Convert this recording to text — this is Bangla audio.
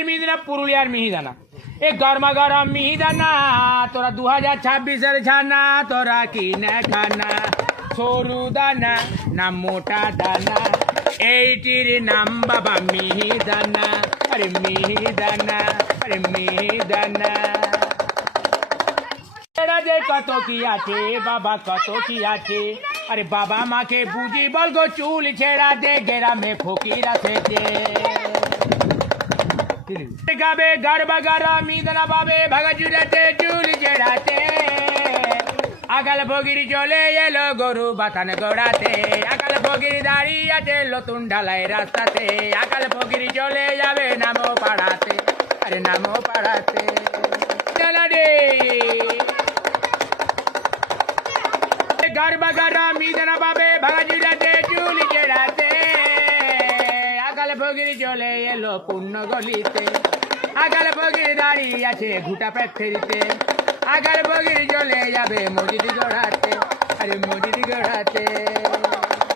মিহিদানা পুরুলিয়ার মিহিদানা এ গরমা গরম মিহিদানা তোরা 2026-এর ছানা তোরা কিনে খানা সরু দানা না মোটা দানা এইটির নাম বাবা মিহিদানা আরে মিহিদানা আরে মিহিদানা যে কত কি আছে বাবা কত কি আছে আরে বাবা মাকে বুঝি বলগো চুল ছেড়া দে গ্রামে ফকির আছে যে গাবে গরবা গরম মিহিদানা পাবে ভাগা জুড়াতে চুল ছেড়াতে আকাল ফকির চলে এলো গরু বাথান গোড়াতে আকাল ফকির দাঁড়িয়ে আছে নতুন ঢালাই রাস্তাতে আকাল ফকির চলে যাবে নামো পাড়াতে আরে নামো পাড়াতে চলা রে গরবা গরম মিহিদানা পাবে ভাগা জুড়াতে চুল ছেড়াতে আকাল ফকির চলে এলো পূর্ণ গলিতে আকাল ফকির দাঁড়িয়ে আছে ঘুটা পেট ফেরিতে আকাল ফকির চলে যাবে মসজিদ গড়াতে আরে মসজিদ